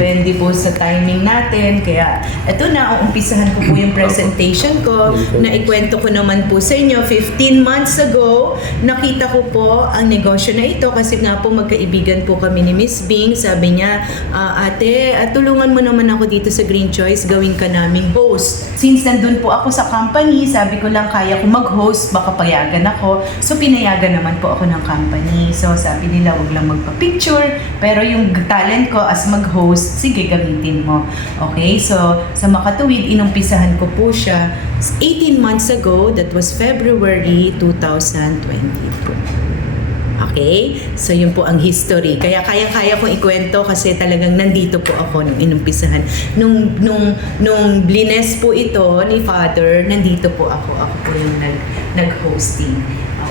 depende po sa timing natin. Kaya ito na, uumpisahan ko po yung presentation ko. Naikwento ko naman po sa inyo, 15 months ago, nakita ko po ang negosyo na ito kasi nga po magkaibigan po kami ni Miss Bing. Sabi niya, ate, tulungan mo naman ako dito sa Green Choice, gawin ka naming host. Since nandun po ako sa company, sabi ko lang kaya ko mag-host, baka payagan ako. So pinayagan naman po ako ng company. So sabi nila, wag lang magpa-picture, pero yung talent ko as mag-host, sige gamitin mo. Okay, so sa makatuwid, inumpisahan ko po siya 18 months ago, that was February 2022. Okay? So, yun po ang history. Kaya kaya-kaya kong ikwento kasi talagang nandito po ako nung inumpisahan. Nung blines po ito ni Father, nandito po ako. Ako po yung nag-hosting.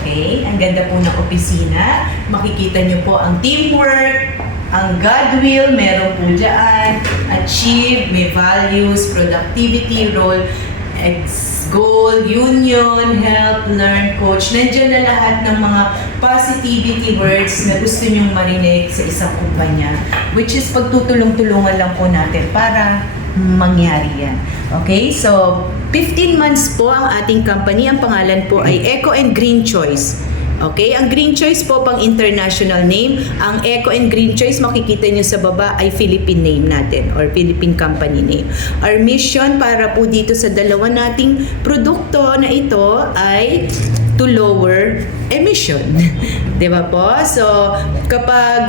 Okay? Ang ganda po ng opisina. Makikita nyo po ang teamwork, ang God will, meron po dyan. Achieve, may values, productivity, role, goal, union, help, learn, coach. Nandiyan na lahat ng mga positivity words na gusto nyong marinig sa isang kumpanya. Which is pagtutulong-tulungan lang po natin para mangyari yan. Okay? So, 15 months po ang ating company. Ang pangalan po ay Eco and Green Choice. Okay, ang Green Choice po pang international name. Ang Eco and Green Choice, makikita nyo sa baba, ay Philippine name natin or Philippine company name. Our mission para po dito sa dalawa nating produkto na ito ay to lower emission. Diba po? So, kapag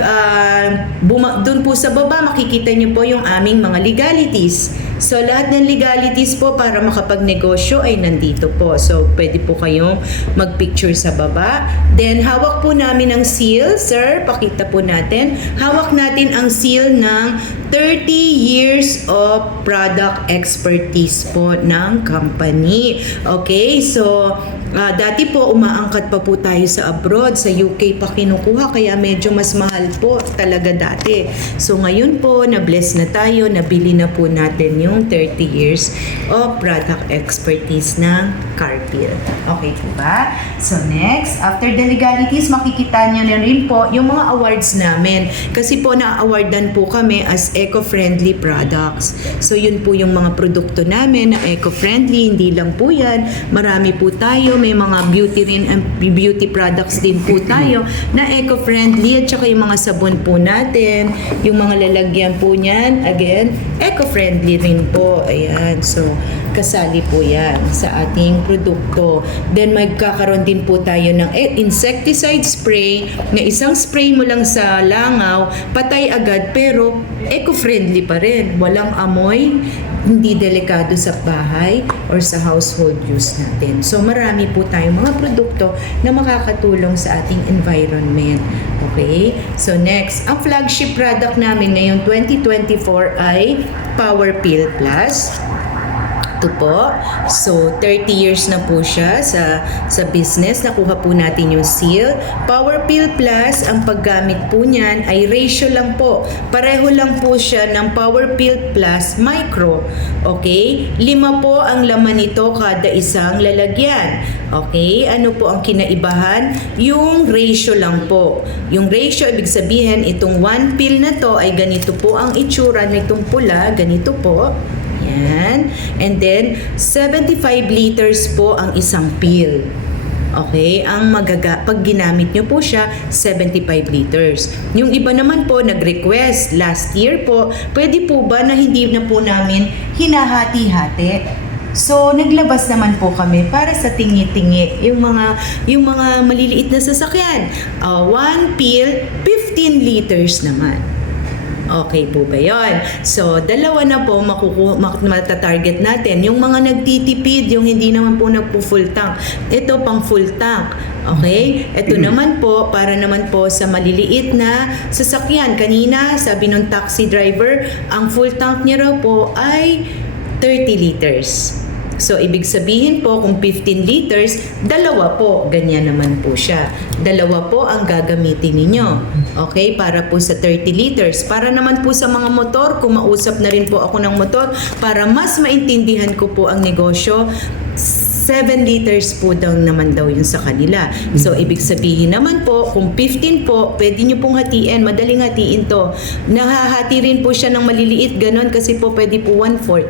dun po sa baba, makikita nyo po yung aming mga legalities. So, lahat ng legalities po para makapagnegosyo ay nandito po. So, pwede po kayong mag-picture sa baba. Then, hawak po namin ang seal. Sir, pakita po natin. Hawak natin ang seal ng 30 years of product expertise po ng company. Okay? So, dati po umaangkat pa po tayo sa abroad, sa UK pa kinukuha, kaya medyo mas mahal po talaga dati. So ngayon po, na-bless na tayo, nabili na po natin yung 30 years of product expertise ng Carpil. Okay po ba? So next, after the legalities, makikita nyo na rin po yung mga awards namin. Kasi po na-awardan po kami as eco-friendly products. So yun po yung mga produkto namin na eco-friendly, hindi lang po yan. Marami po tayo, may mga beauty rin and beauty products din po tayo na eco-friendly at saka yung mga sabon po natin, yung mga lalagyan po niyan, again, eco-friendly rin po. Ayan, so kasali po yan sa ating produkto. Then magkakaroon din po tayo ng insecticide spray na isang spray mo lang sa langaw, patay agad pero eco-friendly pa rin. Walang amoy, hindi delikado sa bahay or sa household use natin. So marami po tayong mga produkto na makakatulong sa ating environment. Okay? So next, ang flagship product namin ngayong 2024 ay Power Pill Plus. Ito po. So, 30 years na po siya sa business. Nakuha po natin yung seal. Power Pill Plus, ang paggamit po niyan ay ratio lang po. Pareho lang po siya ng Power Pill Plus Micro. Okay? 5 po ang laman nito kada isang lalagyan. Okay? Ano po ang kinaibahan? Yung ratio lang po. Yung ratio, ibig sabihin, itong 1 pill na to ay ganito po ang itsura nitong pula. Ganito po. Yan. And then, 75 liters po ang isang pill. Okay? Pag ginamit nyo po siya, 75 liters. Yung iba naman po, nag-request last year po, pwede po ba na hindi na po namin hinahati-hati? So, naglabas naman po kami para sa tingi-tingi, yung mga maliliit na sasakyan. 1 pill, 15 liters naman. Okay po ba yun? So, dalawa na po matatarget natin. Yung mga nagtitipid, yung hindi naman po nagpo-full tank. Ito pang full tank. Okay? Ito naman po, para naman po sa maliliit na sasakyan. Kanina, sabi nung taxi driver, ang full tank niya raw po ay 30 liters. So, ibig sabihin po, kung 15 liters, dalawa po, ganyan naman po siya. Dalawa po ang gagamitin ninyo. Okay? Para po sa 30 liters. Para naman po sa mga motor, kumausap na rin po ako ng motor para mas maintindihan ko po ang negosyo. 7 liters po daw naman daw yun sa kanila. So, ibig sabihin naman po, kung 15 po, pwede nyo pong hatiin, madaling hatiin to. Nahahati rin po siya ng maliliit, ganon, kasi po pwede po 1/4.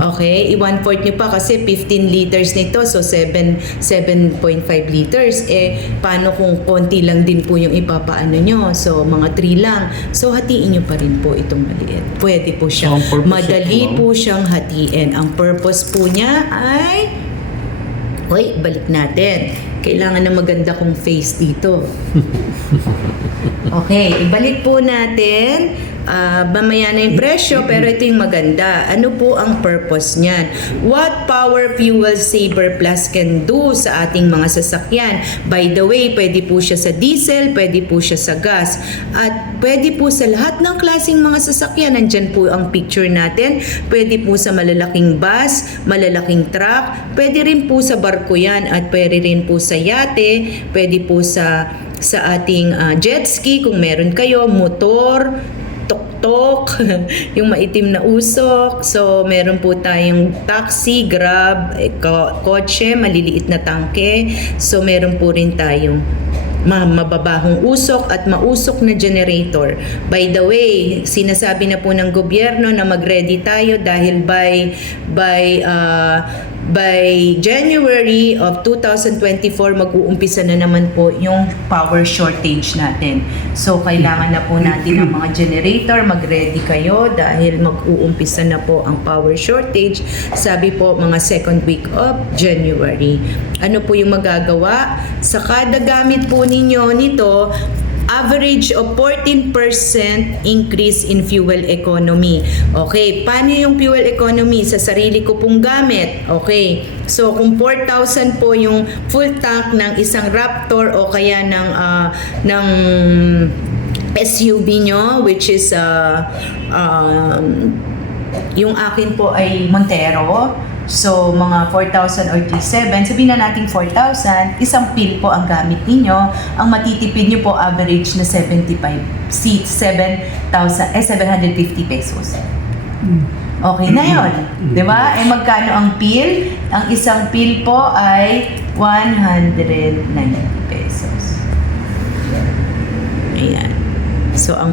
Okay, i-1/4 nyo pa kasi 15 liters nito, so 7.5 liters. Paano kung konti lang din po yung ipapaano nyo? So, mga 3 lang. So, hatiin nyo pa rin po itong maliit. Pwede po siya. Madali po siyang hatiin. Ang purpose po niya ay... Wait, balik natin. Kailangan na maganda kong face dito. Okay, ibalik po natin. Mamaya na yung presyo, pero ito yung maganda. Ano po ang purpose niyan? What Power Fuel Saver Plus can do sa ating mga sasakyan? By the way, pwede po siya sa diesel, pwede po siya sa gas, at pwede po sa lahat ng klaseng mga sasakyan. Nandyan po ang picture natin. Pwede po sa malalaking bus, malalaking truck, pwede rin po sa barko yan, at pwede rin po sa yate, pwede po sa ating jet ski kung meron kayo, motor, tok-tok, yung maitim na usok. So, meron po tayong taxi, grab, kotse, maliliit na tangke. So, meron po rin tayong mababahong usok at mausok na generator. By the way, sinasabi na po ng gobyerno na mag-ready tayo dahil by January of 2024, mag-uumpisa na naman po yung power shortage natin. So, kailangan na po natin ng mga generator, mag-ready kayo dahil mag-uumpisa na po ang power shortage. Sabi po, mga second week of January. Ano po yung magagawa? Sa kada gamit po ninyo nito, average of 14% increase in fuel economy. Okay, paano yung fuel economy? Sa sarili ko pong gamit. Okay, so kung 4,000 po yung full tank ng isang Raptor o kaya ng SUV nyo, which is yung akin po ay Montero. So, mga 4,000 or 3,700, sabihin na natin 4,000, isang pill po ang gamit ninyo. Ang matitipid nyo po average na 750 pesos. Okay na yun. Diba? Magkano ang pill? Ang isang pill po ay 190 pesos. Ayan. So, ang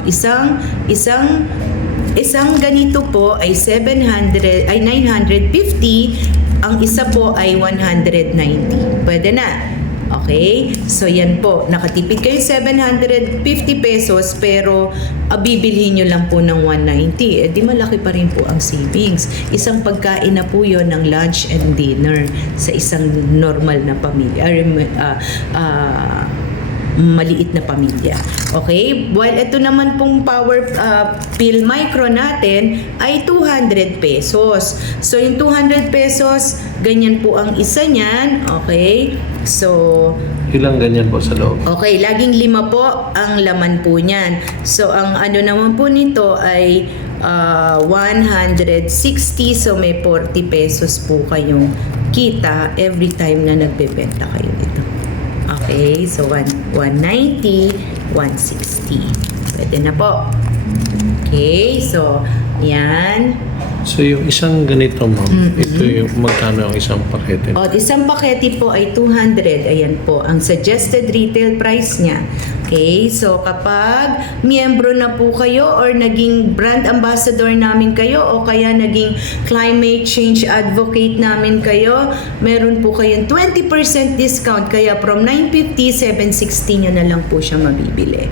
isang ganito po ay 950, ang isa po ay 190. Pwede na. Okay? So yan po, nakatipid kayo 750 pesos pero bibilhin nyo lang po ng 190. Di malaki pa rin po ang savings. Isang pagkain na po yun ng lunch and dinner sa isang normal na pamilya. Maliit na pamilya. Okay? While ito naman pong power pill micro natin ay 200 pesos. So, yung 200 pesos, ganyan po ang isa niyan. Okay? So, ilang ganyan po sa loob? Okay, laging 5 po ang laman po niyan. So, ang ano naman po nito ay 160. So, may 40 pesos po kayong kita every time na nagbebenta kayo ito. Okay, so 190, 160. Pwede na po. Okay, so yan. So yung isang ganito, ma'am, ito yung magkano ang isang pakete? O, isang pakete po ay 200. Ayan po, ang suggested retail price niya. Okay, so kapag miyembro na po kayo or naging brand ambassador namin kayo o kaya naging climate change advocate namin kayo, meron po kayong 20% discount. Kaya from 950, 760 nyo na lang po siya mabibili.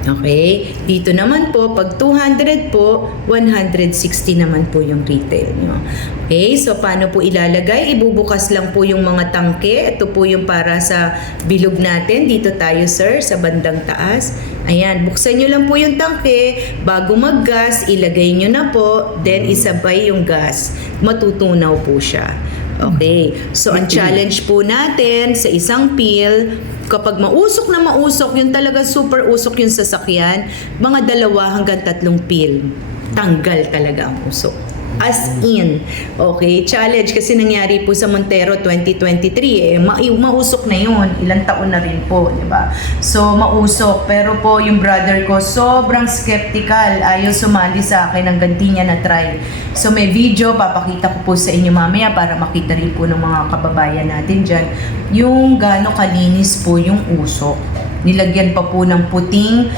Okay, dito naman po, pag 200 po, 160 naman po yung retail nyo. Okay, so paano po ilalagay? Ibubukas lang po yung mga tangke. Ito po yung para sa bilog natin. Dito tayo, sir, sa bandang taas. Ayan, buksan nyo lang po yung tangke. Bago mag-gas, ilagay nyo na po. Then, isabay yung gas. Matutunaw po siya. Okay, so ang challenge po natin sa isang pill, kapag mausok na mausok, yung talaga super usok yung sasakyan, mga 2 hanggang 3 pill, tanggal talaga ang usok. As in. Okay? Challenge kasi nangyari po sa Montero 2023 mausok na yun. Ilang taon na rin po, di ba? So, mausok. Pero po, yung brother ko, sobrang skeptical. Ayaw sumali sa akin hanggang di niya na-try. So, may video, papakita ko po sa inyo mamaya para makita rin po ng mga kababayan natin dyan yung gaano kalinis po yung usok. Nilagyan pa po ng puting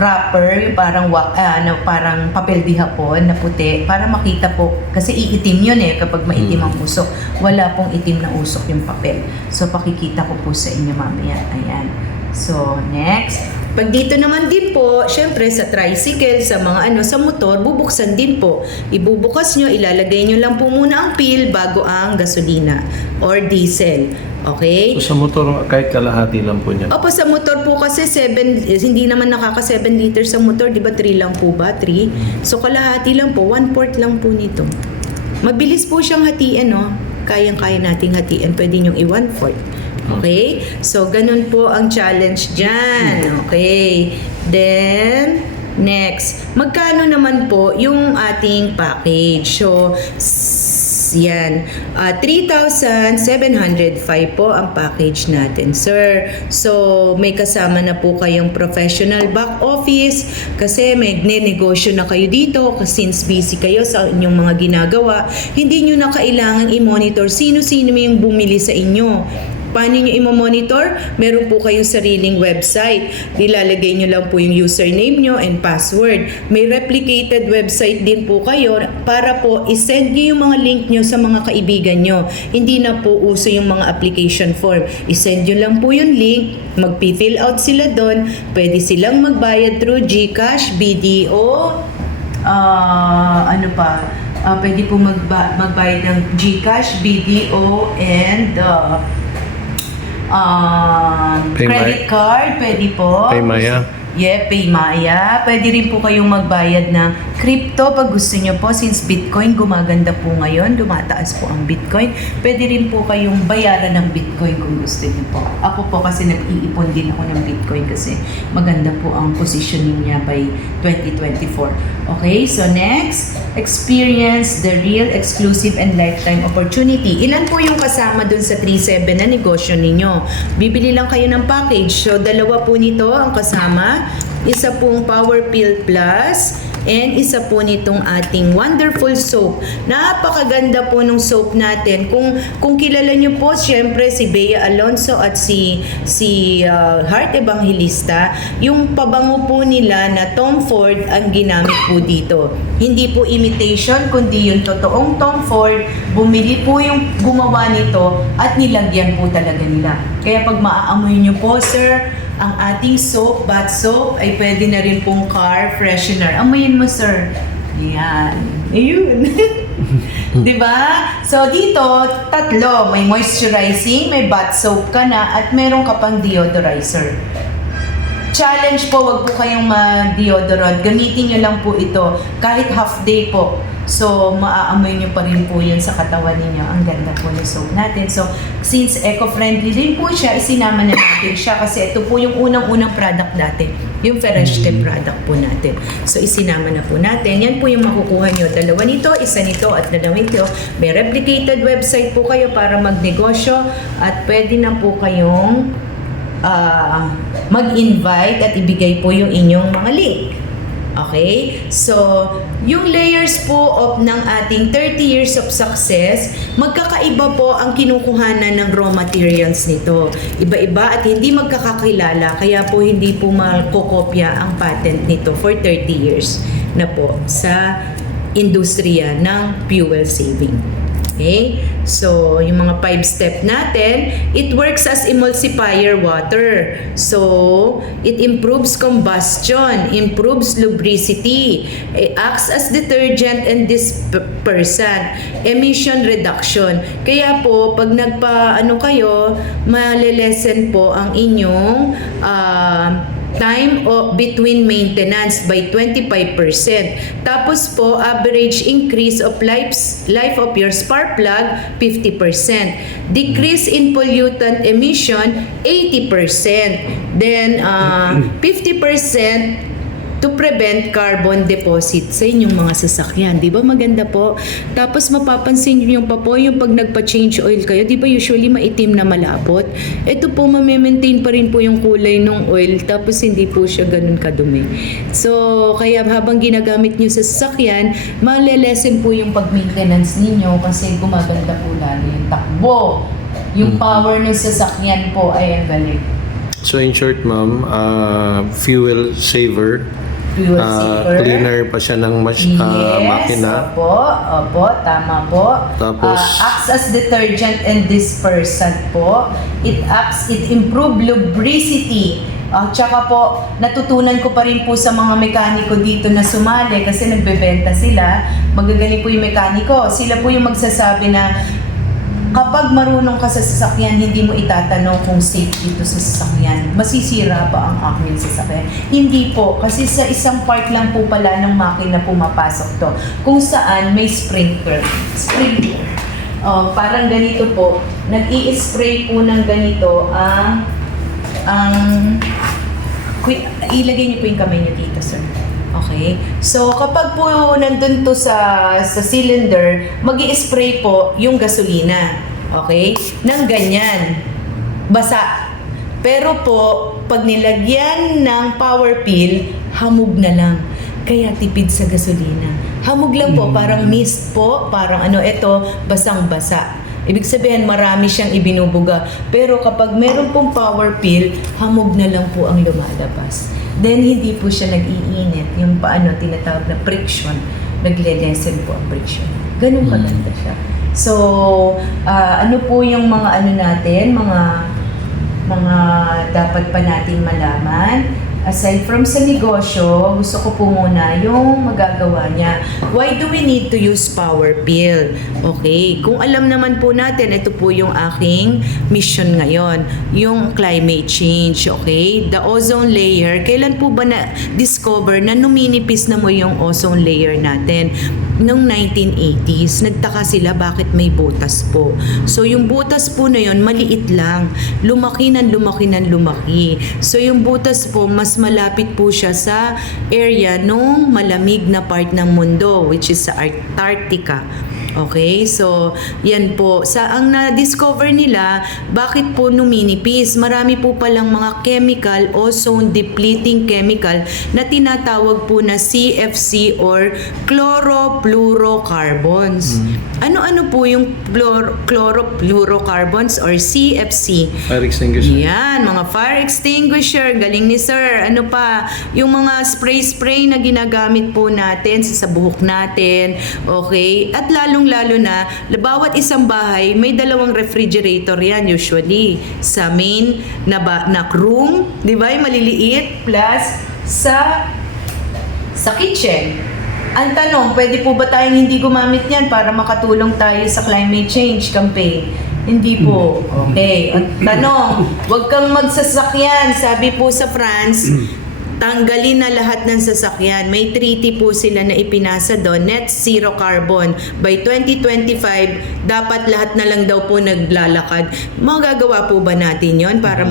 wrapper, yung parang papel di hapon na puti para makita po kasi iitim yun kapag maitim ang usok. Wala pong itim na usok yung papel. So pakikita ko po sa inyo mamaya. Ayan. So next, pag dito naman din po, syempre sa tricycle, sa mga sa motor, bubuksan din po. Ibubukas nyo, ilalagay nyo lang po muna ang peel bago ang gasolina or diesel. Okay? So, sa motor, kahit kalahati lang po niya. Opo, sa motor po kasi hindi naman nakaka 7 liters sa motor, di ba 3 lang po ba? 3? So kalahati lang po, 1/4 lang po nito. Mabilis po siyang hatiin, no? Kayang-kaya nating hatiin, pwede niyong i-1/4. Okay? So ganun po ang challenge dyan. Okay? Then, next, magkano naman po yung ating package? So, yan. 3,705 po ang package natin, sir. So, may kasama na po kayong professional back office kasi may negosyo na kayo dito since busy kayo sa inyong mga ginagawa. Hindi nyo na kailangan i-monitor sino-sino yung bumili sa inyo. Paano nyo i-monitor? Meron po kayong sariling website. Nilalagay nyo lang po yung username nyo and password. May replicated website din po kayo para po isend nyo yung mga link nyo sa mga kaibigan nyo. Hindi na po uso yung mga application form. Isend nyo lang po yung link, mag-fill out sila doon, pwede silang magbayad through GCash, BDO, pwede po magbayad ng GCash, BDO, and credit card, pwede po. Paymaya. Yeah, Paymaya. Pwede rin po kayong magbayad ng crypto pag gusto nyo po. Since Bitcoin gumaganda po ngayon, dumataas po ang Bitcoin. Pwede rin po kayong bayaran ng Bitcoin kung gusto nyo po. Ako po kasi nag-iipon din ako ng Bitcoin kasi maganda po ang positioning niya by 2024. Okay, so next, experience the real, exclusive, and lifetime opportunity. Ilan po yung kasama dun sa 3.7 na negosyo ninyo? Bibili lang kayo ng package. So, dalawa po nito ang kasama. Isa pong Power Pill Plus and isa po nitong ating wonderful soap. Napakaganda po ng soap natin. Kung kilala nyo po, syempre si Bea Alonso at si Heart Evangelista, yung pabango po nila na Tom Ford ang ginamit po dito. Hindi po imitation, kundi yung totoong Tom Ford. Bumili po yung gumawa nito at nilagyan po talaga nila. Kaya pag maaamoy nyo po, sir, ang ating soap, bath soap, ay pwede na rin pong car freshener. Amoyin mo, sir. Yan. Ayun. Diba? So, dito, tatlo. May moisturizing, may bath soap ka na, at meron ka pang deodorizer. Challenge po, wag po kayong mag-deodorant. Gamitin nyo lang po ito. Kahit half day po. So, maaamoy nyo pa rin po yun sa katawan ninyo. Ang ganda po ng soap natin. So, since eco-friendly din po siya, isinama na natin siya kasi ito po yung unang-unang product natin. Yung Fereshte product po natin. So, isinama na po natin. Yan po yung makukuha nyo. Dalawa nito, isa nito, at dalawa nito. May replicated website po kayo para magnegosyo at pwede na po kayong mag-invite at ibigay po yung inyong mga link. Okay? So, yung layers po of ng ating 30 years of success, magkakaiba po ang kinukuhanan ng raw materials nito. Iba-iba at hindi magkakakilala, kaya po hindi po makokopya ang patent nito for 30 years na po sa industriya ng fuel saving. Okay? So, yung mga 5-step natin, it works as emulsifier water. So, it improves combustion, improves lubricity, it acts as detergent and dispersant, emission reduction. Kaya po, pag kayo, malelesen po ang inyong time between maintenance by 25%. Tapos po, average increase of life of your spark plug, 50%. Decrease in pollutant emission, 80%. Then, 50% to prevent carbon deposit sa inyong mga sasakyan. Di ba maganda po? Tapos mapapansin nyo pa po yung pag nagpa-change oil kayo, di ba usually maitim na malapot? Ito po, ma-maintain pa rin po yung kulay ng oil tapos hindi po siya ganun kadumi. So, kaya habang ginagamit nyo sa sasakyan, malelesen po yung pag-maintenance ninyo kasi gumaganda po lalo yung takbo. Yung power ng sasakyan po ay ang galing. So in short, ma'am, fuel saver. Fuel saver. Cleaner pa siya ng makina. Opo, tama po. Tapos, acts as detergent and dispersant po. It improve lubricity. Tsaka po, natutunan ko pa rin po sa mga mekaniko dito na sumali kasi nagbebenta sila. Magagaling po yung mekaniko. Sila po yung magsasabi na kapag marunong ka sa sasakyan, hindi mo itatanong kung safe dito sa sasakyan. Masisira ba ang aking sasakyan? Hindi po, kasi sa isang part lang po pala ng makina pumapasok to. Kung saan may sprinkler. Parang ganito po, nag-i-spray po ng ganito ilagay niyo po yung kamay niyo dito, sir. Okay? So, kapag po nandun to sa cylinder, mag-i-spray po yung gasolina. Okay? Nang ganyan. Basa. Pero po, pag nilagyan ng power pill, hamog na lang. Kaya tipid sa gasolina. Hamog lang po, parang mist po, parang ito, basang-basa. Ibig sabihin, marami siyang ibinubuga. Pero kapag meron pong power pill, hamog na lang po ang lumalabas. Then, hindi po siya nag-iinit. Yung tinatawag na friction. Nagle-lessen po ang friction. Ganun kaganda siya. So, ano po yung mga natin, mga dapat pa nating malaman? Aside from sa negosyo, gusto ko po muna yung magagawa niya. Why do we need to use power pill? Okay, kung alam naman po natin, ito po yung aking mission ngayon, yung climate change, okay? The ozone layer, kailan po ba na-discover na numinipis na mo yung ozone layer natin? Noong 1980s, nagtaka sila bakit may butas po. So yung butas po na yun, maliit lang. Lumaki. So yung butas po, mas malapit po siya sa area nung malamig na part ng mundo, which is sa Antarctica. Okay, so yan po. Ang na-discover nila, bakit po numinipis? Marami po palang mga chemical, ozone depleting chemical na tinatawag po na CFC or chlorofluorocarbons. Ano-ano po yung chlorofluorocarbons or CFC? Fire extinguisher. Yan, mga fire extinguisher. Galing ni sir. Ano pa? Yung mga spray-spray na ginagamit po natin sa buhok natin. Okay? At lalong-lalo na, bawat isang bahay, may dalawang refrigerator yan usually. Sa main na room, di ba? Yung maliliit. Plus, sa kitchen. Ang tanong, pwede po ba tayong hindi gumamit yan para makatulong tayo sa climate change campaign? Hindi po. Okay. At tanong, huwag kang magsasakyan. Sabi po sa France, tanggalin na lahat ng sasakyan. May treaty po sila na ipinasa doon, net zero carbon. By 2025, dapat lahat na lang daw po naglalakad. Magagawa po ba natin yon para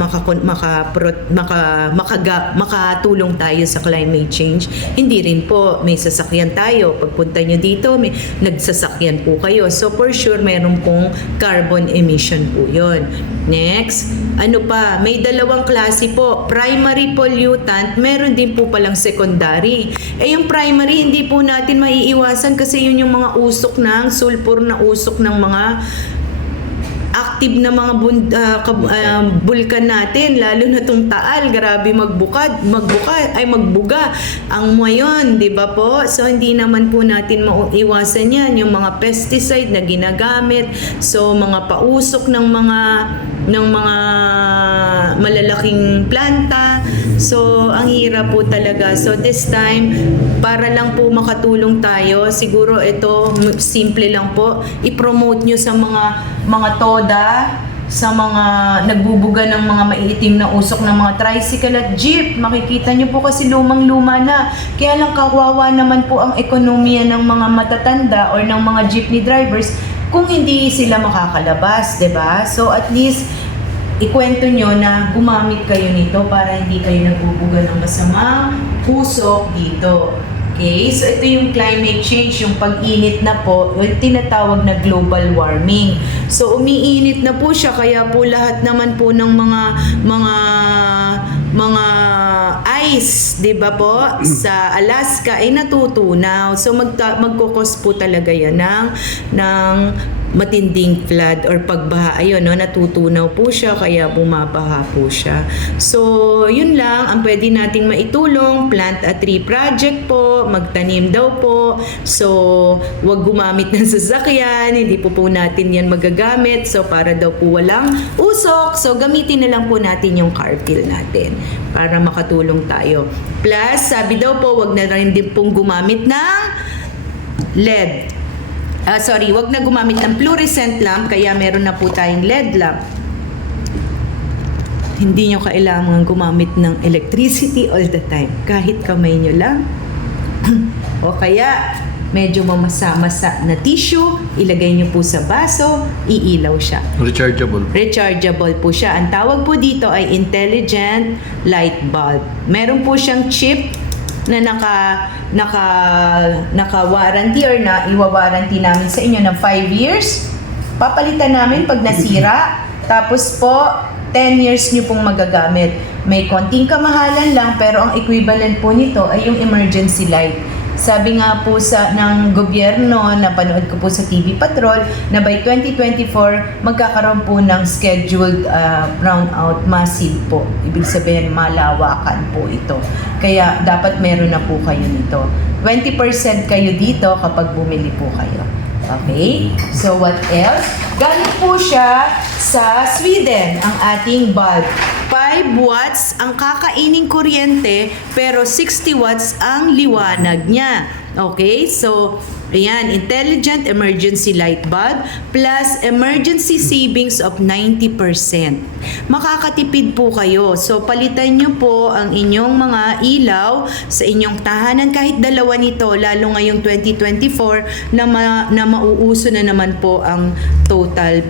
makatulong tayo sa climate change? Hindi rin po. May sasakyan tayo. Pagpunta nyo dito, may nagsasakyan po kayo. So for sure, meron pong carbon emission po yon. Next, ano pa? May dalawang klase po. Primary pollutant, meron din po palang secondary. Yung primary, hindi po natin maiiwasan kasi yun yung mga usok ng sulfur na usok ng mga active na mga bulkan natin, lalo na tong Taal, grabe magbuga ang mayon, di ba po? So hindi naman po natin maiwasan yan, yung mga pesticide na ginagamit, so mga pausok ng mga malalaking planta. So ang hirap po talaga. So this time, para lang po makatulong tayo, siguro ito simple lang po, i-promote nyo sa mga toda, sa mga nagbubuga ng mga maiitim na usok ng mga tricycle at jeep. Makikita nyo po kasi lumang-luma na. Kaya lang kawawa naman po ang ekonomiya ng mga matatanda or ng mga jeepney drivers kung hindi sila makakalabas, 'di ba? So at least ikwento nyo na gumamit kayo nito para hindi kayo nagbubuga ng masamang usok dito. Okay, so ito yung climate change, yung pag-init na po, yung tinatawag na global warming. So umiinit na po siya, kaya po lahat naman po ng mga ice, 'di ba po, sa Alaska ay natutunaw. So magkukos po talaga 'yan ng matinding flood or pagbaha. Ayun, no, natutunaw po siya kaya bumabaha po siya. So, yun lang ang pwede nating maitulong. Plant a tree project po, magtanim daw po. So, wag gumamit ng sasakyan, hindi po natin yan magagamit. So, para daw po walang usok. So, gamitin na lang po natin yung carpil natin para makatulong tayo. Plus, sabi daw po, wag na rin din pong gumamit ng LED. Wag na gumamit ng fluorescent lamp, kaya meron na po tayong LED lamp. Hindi nyo kailangan gumamit ng electricity all the time. Kahit kamay nyo lang. O kaya, medyo mamasa-masa na tissue, ilagay nyo po sa baso, iilaw siya. Rechargeable. Rechargeable po siya. Ang tawag po dito ay intelligent light bulb. Meron po siyang chip na naka-warranty or na iwa-warranty namin sa inyo ng 5 years. Papalitan namin pag nasira. Tapos po, 10 years nyo pong magagamit. May konting kamahalan lang, pero ang equivalent po nito ay yung emergency light. Sabi nga po ng gobyerno, napanood ko po sa TV Patrol, na by 2024, magkakaroon po ng scheduled brownout massive po. Ibig sabihin, malawakan po ito. Kaya dapat meron na po kayo nito. 20% kayo dito kapag bumili po kayo. Okay? So what else? Galing po siya sa Sweden, ang ating bulb. 5 watts ang kakaining kuryente, pero 60 watts ang liwanag niya. Okay? So, ayan, intelligent emergency light bulb plus emergency savings of 90%. Makakatipid po kayo. So, palitan nyo po ang inyong mga ilaw sa inyong tahanan, kahit dalawa nito, lalo ngayong 2024 na mauuso na naman po ang total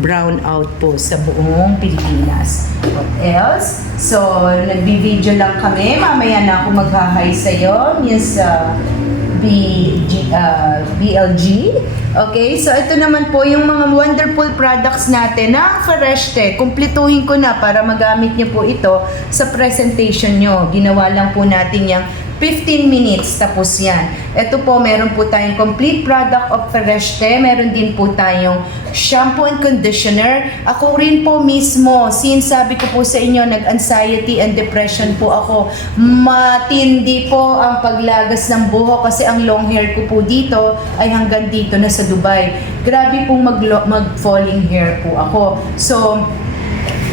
brownout po sa buong Pilipinas. What else? So, nagbi-video lang kami. Mamaya na ako mag-hi sa'yo. Yes, BLG. Okay, so ito naman po yung mga wonderful products natin na Fereshte. Kumpletuhin ko na para magamit niyo po ito sa presentation nyo. Ginawa lang po natin yung 15 minutes, tapos yan. Ito po, meron po tayong complete product of Fereshte. Meron din po tayong shampoo and conditioner. Ako rin po mismo, since sabi ko po sa inyo, nag-anxiety and depression po ako. Matindi po ang paglagas ng buhok kasi ang long hair ko po dito ay hanggang dito na sa Dubai. Grabe pong mag-falling hair po ako. So,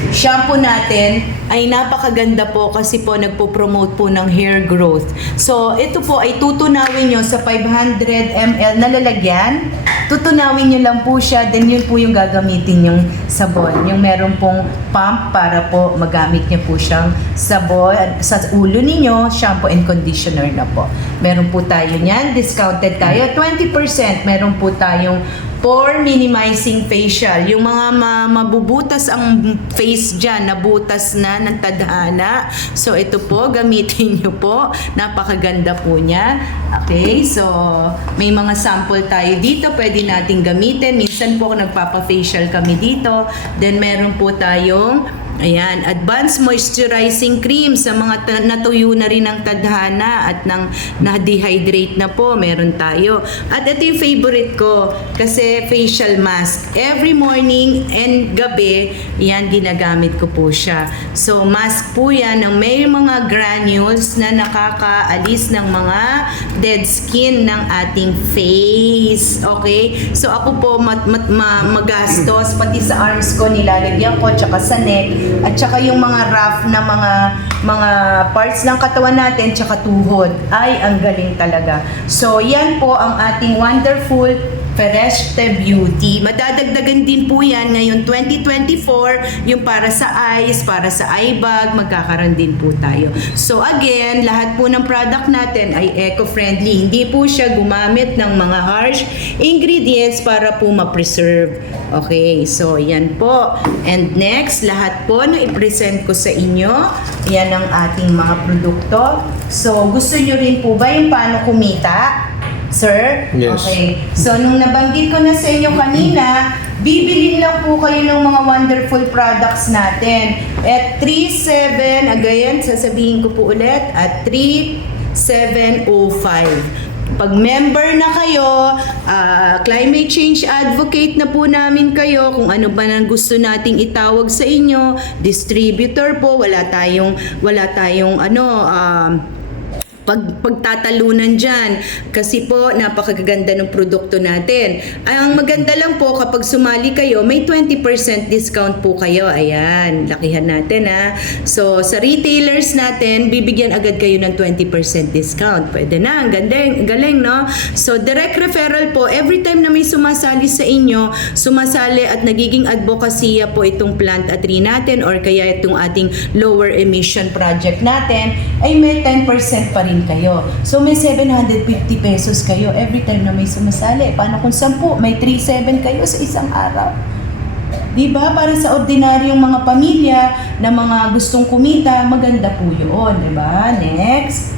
shampoo natin ay napakaganda po kasi po nagpo-promote po ng hair growth. So, ito po ay tutunawin nyo sa 500 ml na lalagyan. Tutunawin nyo lang po siya, then yun po yung gagamitin yung sabon. Yung meron pong pump para po magamit nyo po siyang sabon sa ulo ninyo, shampoo and conditioner na po. Meron po tayo niyan, discounted tayo, 20%. Meron po tayong for minimizing facial. Yung mga mabubutas ang face dyan, nabutas na ng tadhana. So, ito po, gamitin nyo po. Napakaganda po niya. Okay, so, may mga sample tayo dito. Pwede natin gamitin. Minsan po, nagpapa-facial kami dito. Then, meron po tayong ayan, advanced moisturizing cream sa mga natuyo na rin ng tadhana at na-dehydrate na po, meron tayo. At ito yung favorite ko kasi facial mask. Every morning and gabi, yan, ginagamit ko po siya. So, mask po yan ng may mga granules na nakakaalis ng mga dead skin ng ating face. Okay? So, ako po magastos, pati sa arms ko nilalagyan ko, tsaka sa neck, at saka yung mga rough na mga parts ng katawan natin, tsaka tuhod. Ay, ang galing talaga. So, yan po ang ating wonderful Pereste Beauty. Madadagdagan din po yan ngayon 2024, yung para sa eyes, para sa eye bag, magkakaroon din po tayo. So again, lahat po ng product natin ay eco-friendly. Hindi po siya gumamit ng mga harsh ingredients para po ma-preserve. Okay, so yan po. And next, lahat po na i-present ko sa inyo, yan ang ating mga produkto. So gusto nyo rin po ba yung paano kumita? Sir? Yes. Okay. So, nung nabanggit ko na sa inyo kanina, bibilin lang po kayo ng mga wonderful products natin. At 37, again, sasabihin ko po ulit, at 3705. Pag member na kayo, climate change advocate na po namin kayo, kung ano ba nang gusto nating itawag sa inyo, distributor po, wala tayong pagtatalunan dyan. Kasi po, napakaganda ng produkto natin. Ang maganda lang po, kapag sumali kayo, may 20% discount po kayo. Ayan, lakihan natin ha. So, sa retailers natin, bibigyan agad kayo ng 20% discount. Pwede na, ang galing, no? So, direct referral po, every time na may sumasali sa inyo, sumasali at nagiging advokasya po itong plant at tree natin or kaya itong ating lower emission project natin, ay may 10% pa rin kayo. So may 750 pesos kayo every time na may sumasali. Paano kung 10? May 3,700 kayo sa isang araw. Diba? Para sa ordinaryong mga pamilya na mga gustong kumita, maganda po yun. Diba? Next.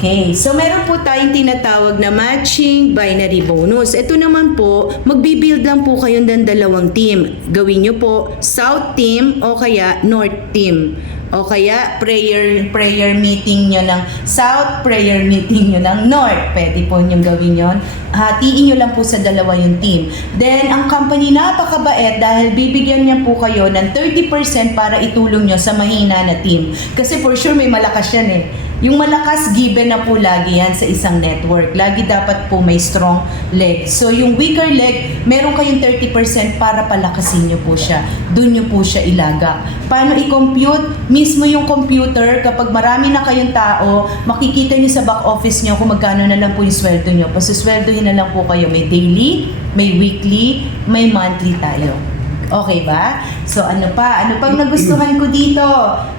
Okay, so meron po tayong tinatawag na matching binary bonus. Ito naman po, magbibuild lang po kayo ng dalawang team. Gawin nyo po South team o kaya North team. O kaya prayer meeting nyo ng South, prayer meeting nyo ng North. Pwede po nyo gawin yon. Hatiin nyo lang po sa dalawa yung team. Then, ang company napakabait dahil bibigyan niya po kayo ng 30% para itulong nyo sa mahina na team. Kasi for sure may malakas yan eh. Yung malakas, given na po lagi yan sa isang network. Lagi dapat po may strong leg. So, yung weaker leg, meron kayong 30% para palakasin nyo po siya. Doon nyo po siya ilagak. Paano i-compute? Mismo yung computer, kapag marami na kayong tao, makikita nyo sa back office nyo kung magkano na lang po yung sweldo nyo. Pasasweldohin na lang po kayo. May daily, may weekly, may monthly tayo. Okay ba? So ano pa? Ano pang nagustuhan ko dito?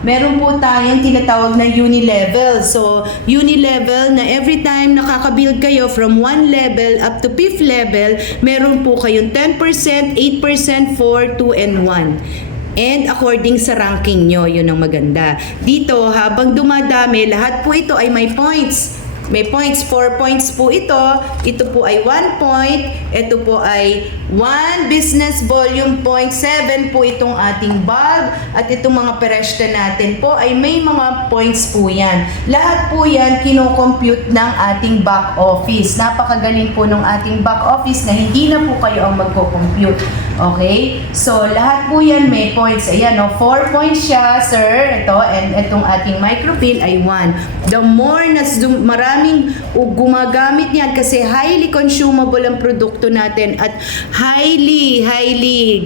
Meron po tayong tinatawag na uni-level. So uni-level na every time nakaka-build kayo from 1 level up to 5th level, meron po kayong 10%, 8%, 4, 2, and 1. And according sa ranking nyo, yun ang maganda. Dito, habang dumadami, lahat po ito ay may points. May points, 4 points po ito. Ito po ay 1 point. Ito po ay 1 business volume point. 7 po itong ating bulb. At itong mga peresta natin po ay may mga points po yan. Lahat po yan kinocompute ng ating back office. Napakagaling po ng ating back office na hindi na po kayo ang magko-compute. Okay? So, lahat po yan may points. Ayan, no? 4 points siya, sir. Ito, and itong ating microfill ay 1. The more na maraming gumagamit niyan kasi highly consumable ang produkto natin at highly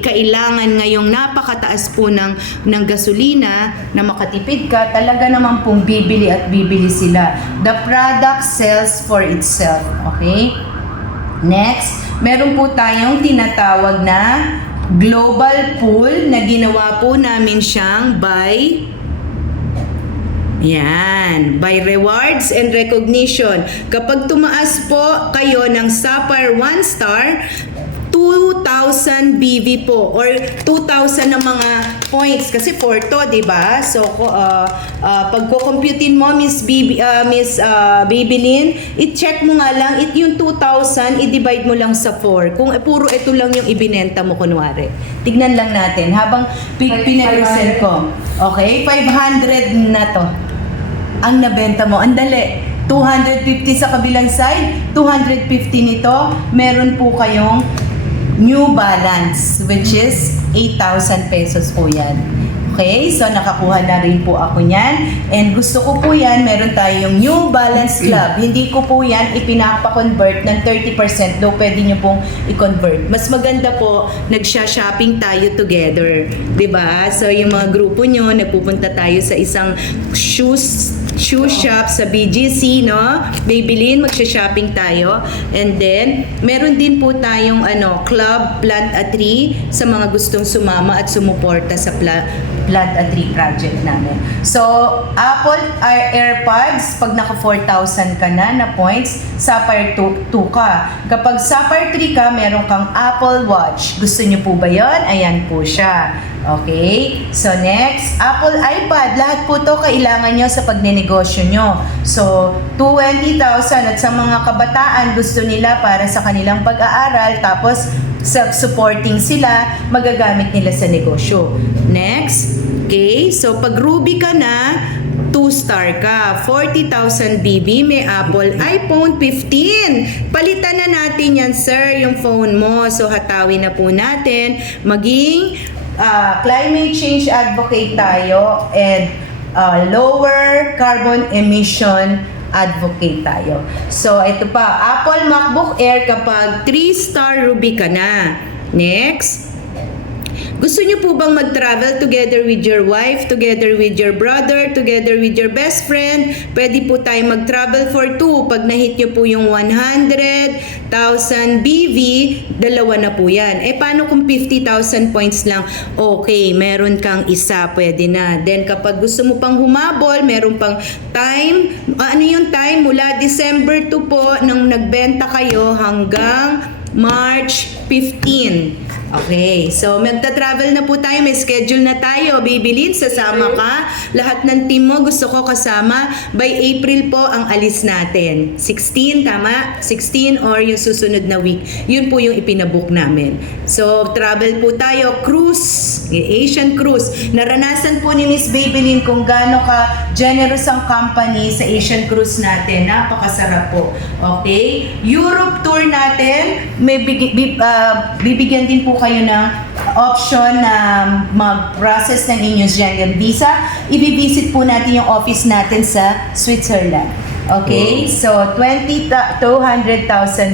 kailangan ngayong napakataas po ng gasolina na makatipid ka, talaga naman pong bibili at bibili sila. The product sells for itself. Okay? Next, meron po tayong tinatawag na global pool na ginawa po namin siyang by rewards and recognition. Kapag tumaas po kayo ng Sapphire 1 star, 2,000 BV po or 2,000 na mga points kasi for to, 'di ba? So pag ko-computein mo Miss Babylin, i-check mo nga lang yung 2,000, i-divide mo lang sa 4. Kung puro ito lang yung ibinenta mo kunwari. Tignan lang natin habang pinapresent ko. Okay, 500 na to. Ang nabenta mo, ang dali. 250 sa kabilang side, 250 nito. Meron po kayong New Balance, which is 8,000 pesos po yan. Okay, so nakakuha na rin po ako niyan. And gusto ko po yan, meron tayong New Balance Club. Hindi ko po yan ipinapa-convert ng 30%, though pwede nyo pong i-convert. Mas maganda po, nagsha-shopping tayo together. 'Di ba? So yung mga grupo nyo, nagpupunta tayo sa isang shoes shoe shop sa BGC, no? Maybelline, magsha-shopping tayo. And then, meron din po tayong Club Plant a Tree sa mga gustong sumama at sumuporta sa Plant a Tree project namin. So, Apple AirPods, pag naka 4,000 ka na points, Sapphire 2 ka. Kapag Sapphire 3 ka, meron kang Apple Watch. Gusto niyo po ba yon? Ayan po siya. Okay? So, next, Apple iPad. Lahat po to kailangan nyo sa pagnenegosyo nyo. So, 20,000 at sa mga kabataan, gusto nila para sa kanilang pag-aaral, tapos sa supporting sila, magagamit nila sa negosyo. Next, okay? So, pag Ruby ka na, 2-star ka. 40,000 BB, may Apple iPhone 15. Palitan na natin yan, sir, yung phone mo. So, hatawin na po natin. Maging climate change advocate tayo and lower carbon emission advocate tayo. So, ito pa, Apple MacBook Air kapag 3-star Ruby ka na. Next. Gusto niyo po bang mag-travel together with your wife, together with your brother, together with your best friend? Pwede po tayo mag-travel for 2. Pag na-hit niyo po yung 100,000 BV, dalawa na po yan. Paano kung 50,000 points lang? Okay, meron kang isa, pwede na. Then kapag gusto mo pang humabol, meron pang time. Ano yung time? Mula December 2 po, nang nagbenta kayo hanggang March 15. Okay, so magta-travel na po tayo, may schedule na tayo. Bibilin, sasama ka. Lahat ng team mo gusto ko kasama. By April po ang alis natin. 16, tama? 16 or yung susunod na week. Yun po yung ipinabook namin. So, travel po tayo. Cruise, Asian Cruise. Naranasan po ni Miss Babylin kung gaano ka generous ang company sa Asian Cruise natin. Napakasarap po. Okay? Europe tour natin, may bibigyan din po kayo ng option na mag-process ng inyong Schengen visa. Ibibisit po natin yung office natin sa Switzerland. Okay? So, 200,000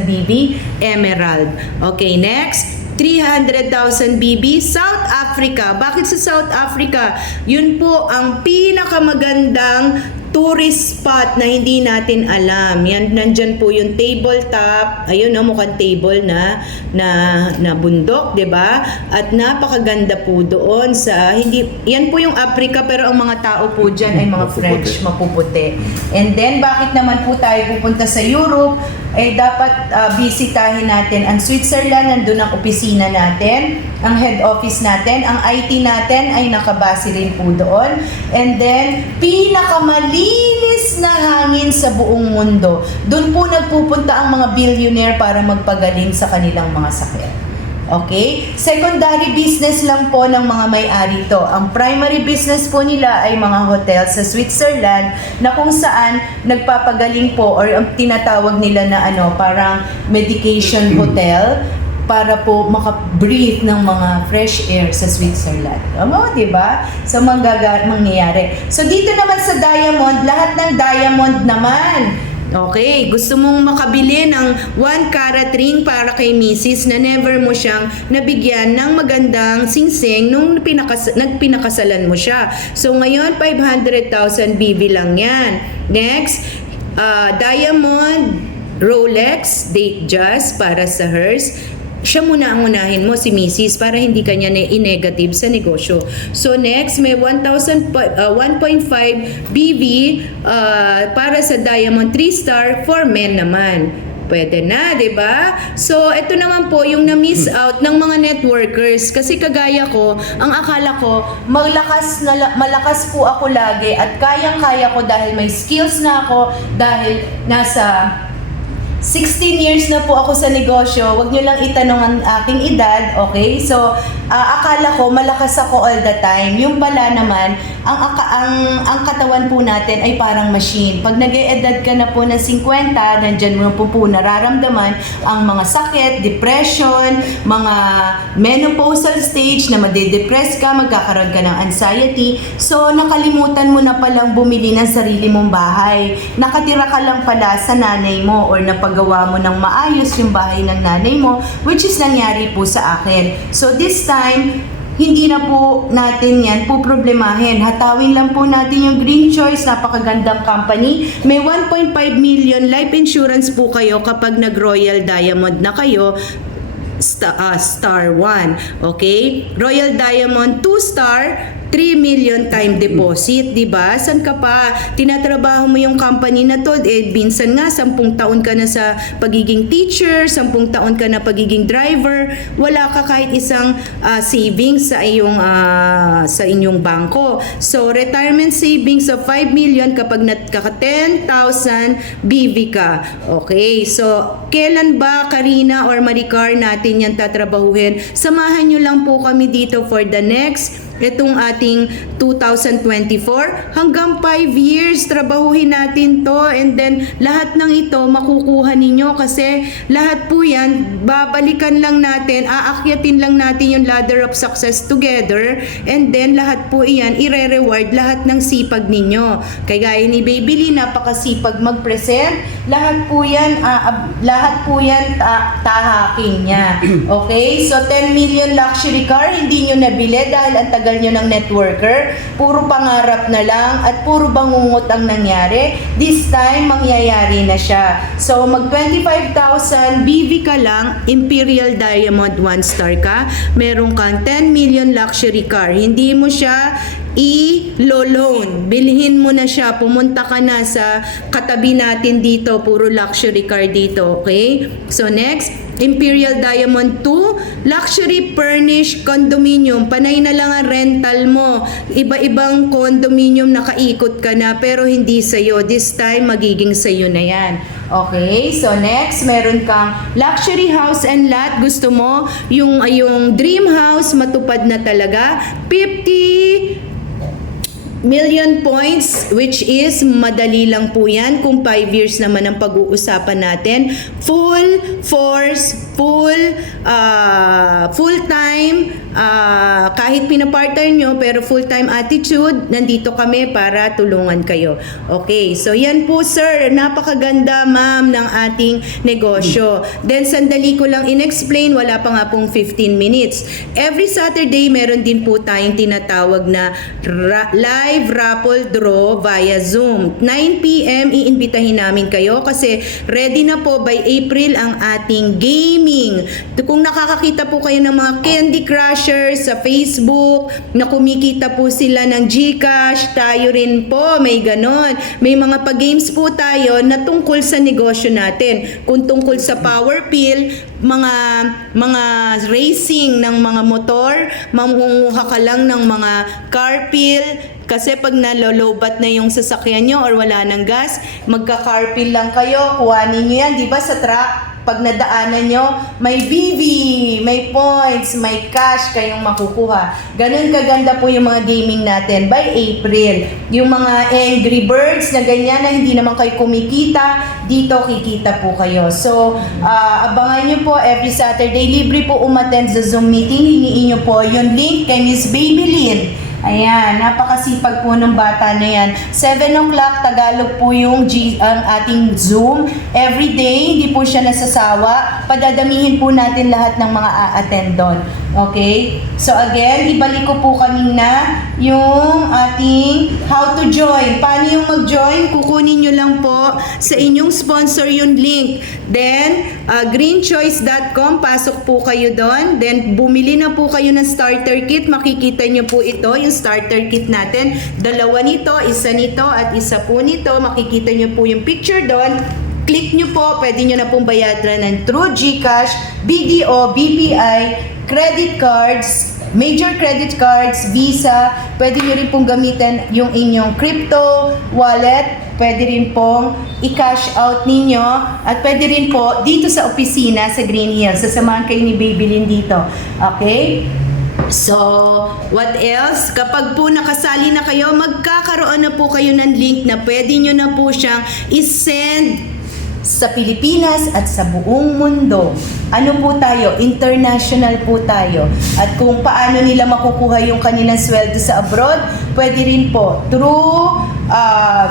BB, Emerald. Okay, next. 300,000 BB, South Africa. Bakit sa South Africa? Yun po ang pinakamagandang tourist spot na hindi natin alam. Yan, nandyan po yung tabletop. Ayun, mukhang table na bundok, 'di ba? At napakaganda po doon sa yan po yung Africa, pero ang mga tao po diyan ay mga French, mapuputi. And then bakit naman po tayo pupunta sa Europe? Dapat bisitahin natin ang Switzerland. Nandun ang opisina natin, ang head office natin, ang IT natin ay nakabase rin po doon. And then pinakamalinis na hangin sa buong mundo. Doon po nagpupunta ang mga billionaire para magpagaling sa kanilang mga sakit. Okay? Secondary business lang po ng mga may-ari to. Ang primary business po nila ay mga hotel sa Switzerland na kung saan nagpapagaling po or ang tinatawag nila na parang medication hotel para po maka-breathe ng mga fresh air sa Switzerland. Di ba? So, mangyayari. So, dito naman sa Diamond, lahat ng Diamond naman. Okay, gusto mong makabili ng 1 carat ring para kay Mrs. na never mo siyang nabigyan ng magandang singsing nung nagpinakasalan mo siya. So, ngayon, 500,000 BB lang yan. Next, Diamond Rolex Date Just para sa hers. Siya muna ang unahin mo, si Mrs. para hindi kanya i-negative sa negosyo. So next, may 1.5 BB para sa Diamond 3-star for men naman. Pwede na, di ba? So, ito naman po yung na-miss out ng mga networkers. Kasi kagaya ko, ang akala ko, malakas po ako lagi at kayang-kaya ko dahil may skills na ako, dahil nasa 16 years na po ako sa negosyo. Huwag nyo lang itanong ang aking edad, okay? So, akala ko malakas ako all the time. Yung pala naman, ang katawan po natin ay parang machine. Pag nag-e-edad ka na po ng 50, nandyan mo po nararamdaman ang mga sakit, depression, mga menopausal stage na made-depress ka, magkakaroon ka ng anxiety. So, nakalimutan mo na palang bumili ng sarili mong bahay. Nakatira ka lang pala sa nanay mo or napagawa mo ng maayos yung bahay ng nanay mo, which is nangyari po sa akin. So, this time, hindi na po natin yan po problemahin. Hatawin lang po natin yung Green Choice, napakagandang company. May 1.5 million life insurance po kayo kapag nag-Royal Diamond na kayo. Star 1, okay? Royal Diamond 2 star, 3 million time deposit, di ba? San ka pa? Tinatrabaho mo yung company na to, minsan nga 10 taon ka na sa pagiging teacher, 10 taon ka na pagiging driver, wala ka kahit isang savings sa inyong bangko. So, retirement savings of 5 million kapag nagkaka 10,000 BV ka. Okay, so kailan ba, Karina or Maricar, natin yan tatrabahuhin? Samahan nyo lang po kami dito for the next itong ating 2024 hanggang 5 years trabahuhin natin to, and then lahat ng ito makukuha ninyo kasi lahat po yan babalikan lang natin, aakyatin lang natin yung ladder of success together, and then lahat po iyan ire-reward lahat ng sipag ninyo. Kaya gaya ni Baby Lee, napakasipag mag-present, lahat po yan tahaking niya. Okay, so 10 million luxury car hindi nyo nabili dahil ang tagal nyo ng networker, puro pangarap na lang at puro bangungot ang nangyari. This time, mangyayari na siya. So, mag 25,000 BV ka lang, Imperial Diamond 1 star ka, meron kang 10 million luxury car. Hindi mo siya i-loan. Bilhin mo na siya. Pumunta ka na sa katabi natin dito. Puro luxury car dito. Okay? So, next, Imperial Diamond 2, luxury furnished condominium. Panay na lang ang rental mo. Iba-ibang condominium nakaikot ka na pero hindi sa'yo. This time, magiging sa'yo na yan. Okay, so next, meron kang luxury house and lot. Gusto mo yung dream house matupad na talaga. 50 million points, which is madali lang po yan kung 5 years naman ang pag-uusapan natin. Full force, full time, kahit pinapartner nyo pero full time attitude, nandito kami para tulungan kayo. Okay, so yan po sir, napakaganda ma'am ng ating negosyo. Then sandali ko lang in-explain, wala pa nga pong 15 minutes. Every Saturday meron din po tayong tinatawag na live raffle draw via Zoom. 9 PM iimbitahin namin kayo kasi ready na po by April ang ating gaming. Kung nakakakita po kayo ng mga Candy Crushers sa Facebook, na kumikita po sila ng GCash, tayo rin po, may ganon. May mga pag-games po tayo na tungkol sa negosyo natin. Kung tungkol sa power pill, mga racing ng mga motor, mangunguha ka lang ng mga car pill, kasi pag nalolobat na yung sasakyan nyo or wala ng gas, magka-carpill lang kayo, kuhanin nyo yan, di ba sa truck? Pag nadaanan nyo, may BV, may points, may cash kayong makukuha. Ganun kaganda po yung mga gaming natin by April. Yung mga Angry Birds na ganyan na hindi naman kayo kumikita, dito kikita po kayo. So, abangan nyo po every Saturday. Libre po umattend sa Zoom meeting. Hiniin nyo po yung link kay Miss Baby Lynn. Ayan, napakasipag po ng bata na yan. 7 o'clock, Tagalog po yung ang ating Zoom. Every day, hindi po siya nasasawa. Padadamihin po natin lahat ng mga a-attend doon. Okay? So again, ibalik ko po kanina yung ating how to join. Paano yung mag-join? Kukunin nyo lang po sa inyong sponsor yung link. Then, greenchoice.com, pasok po kayo doon. Then, bumili na po kayo ng starter kit. Makikita nyo po ito, yung starter kit natin. 2 nito, isa nito, at isa po nito. Makikita nyo po yung picture doon. Click nyo po, pwede nyo na pong bayaran ng through GCash, BDO, BPI, credit cards, major credit cards, Visa. Pwede nyo rin pong gamitin yung inyong crypto wallet. Pwede rin pong i-cash out ninyo. At pwede rin po dito sa opisina sa Green Hills. Sasamahan kayo ni Baby Lynn dito. Okay? So, what else? Kapag po nakasali na kayo, magkakaroon na po kayo ng link na pwede nyo na po siyang i-send sa Pilipinas at sa buong mundo. Ano po tayo? International po tayo. At kung paano nila makukuha yung kanilang sweldo sa abroad, pwede rin po through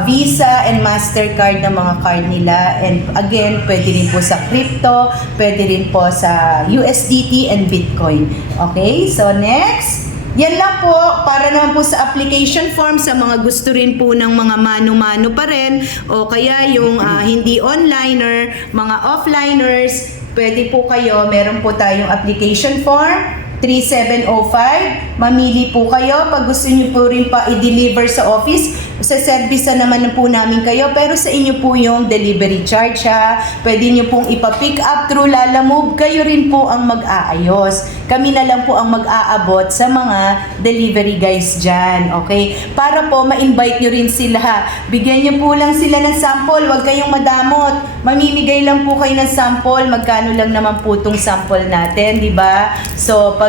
Visa and Mastercard na mga card nila. And again, pwede rin po sa crypto, pwede rin po sa USDT and Bitcoin. Okay? So next, Yan lang po, para naman po sa application form sa mga gusto rin po ng mga mano-mano pa rin o kaya yung hindi onliner, mga offliners, pwede po kayo, meron po tayong application form 3705. Mamili po kayo pag gusto niyo po rin pa i-deliver sa office. Sa service na naman na po namin kayo, pero sa inyo po yung delivery charge ha. Pwede niyo pong ipa-pick up through Lalamove. Kayo rin po ang mag-aayos. Kami na lang po ang mag-aabot sa mga delivery guys dyan. Okay? Para po ma-invite nyo rin sila ha. Bigyan nyo po lang sila ng sample. Huwag kayong madamot. Mamimigay lang po kayo ng sample. Magkano lang naman po itong sample natin, di ba? So, pag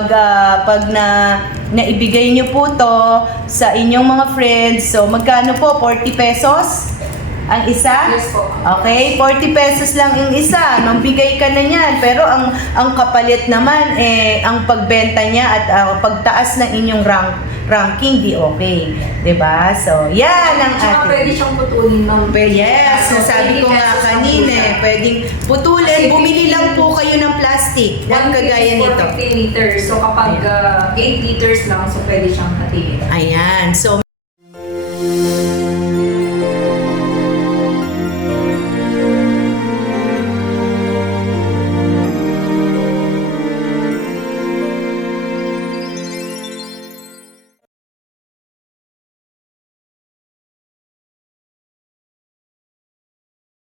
naibigay nyo po to sa inyong mga friends, so magkano po? 40 pesos? Ang isa? Yes po. Okay, 40 pesos lang yung isa. Mambigay ka na niyan. Pero ang kapalit naman, ang pagbenta niya at pagtaas ng inyong ranking, di okay. 'Di ba? So, yan ang Tsaka ating... pwede siyang putulin ng... Yes, nasabi ko nga kanina pwedeng putulin, bumili lang po kayo ng plastic. Ang kagaya nito. 15 liters. So kapag 8 liters lang, so pwede siyang hatiin. Ayan. So,